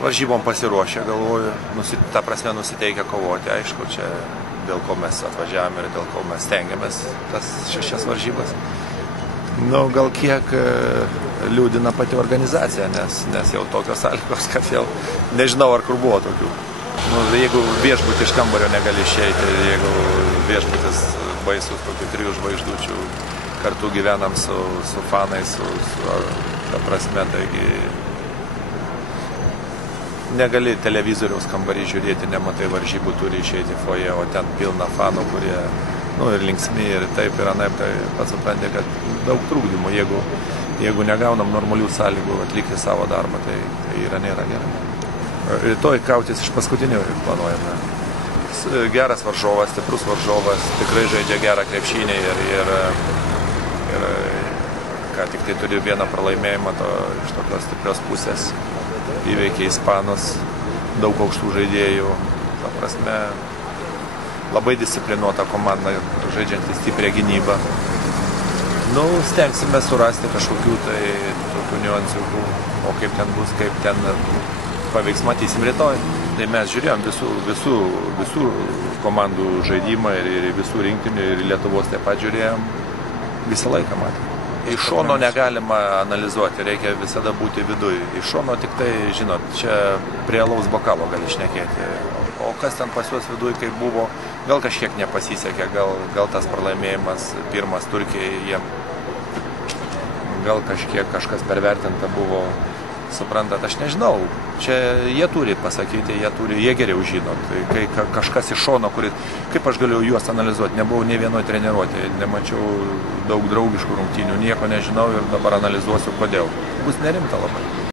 Varžybom pasiruošę, galvoju, ta prasme nusiteikę kovoti, aišku, čia dėl ko mes atvažiavome ir dėl ko mes stengiamės tas 6 varžybas. Nu, gal kiek liūdina pati organizacija, nes jau tokios sąlygos, kad jau nežinau, ar kur buvo tokių. Nu, jeigu viešbutį iš kambario negali išeiti, jeigu viešbutis baisus, tokių 3 žvaigždučių, kartu gyvenam su fanais, ta prasme, taigi negali televizoriaus kambarį žiūrėti, nematai varžybų, turi išeiti į foje, o ten pilna fanų, kurie ir linksmi, ir taip, ir anaip, tai pats supranti, kad daug trūkdymų, jeigu negaunam normalių sąlygų atlikti savo darbą, tai nėra gerai. Rytoj kautis iš paskutinių planuojame. Geras varžovas, stiprus varžovas, tikrai žaidžia gerą krepšinį ir ką tik tai turi vieną pralaimėjimą iš tokios stiprios pusės. Įveikė ispanus, daug aukštų žaidėjų, ta prasme, labai disciplinuota komanda, žaidžianti stiprią gynybą. Nu, stengsime surasti kažkokių tai tokių niuansiukų, o kaip ten bus, kaip ten paveiks, matysim rytoj. Tai mes žiūrėjom visų komandų žaidimą ir visų rinktinių, ir Lietuvos taip pat žiūrėjom, visą laiką matėm. Iš šono negalima analizuoti, reikia visada būti viduj. Iš šono tik tai, žinot, čia prie alaus bokalo gali šnekėti. O kas ten pas juos viduj, kaip buvo, gal kažkiek nepasisekė, gal tas pralaimėjimas pirmas Turkijai jiem, gal kažkas pervertinta buvo, suprantat, aš nežinau. Čia jie turi pasakyti, jie geriau žino. Tai kai kažkas iš šono, kaip aš galiu juos analizuoti, nebuvau nei vienoje treniruotėje, nemačiau daug draugiškų rungtynių, nieko nežinau ir dabar analizuosiu kodėl. Bus nerimta labai.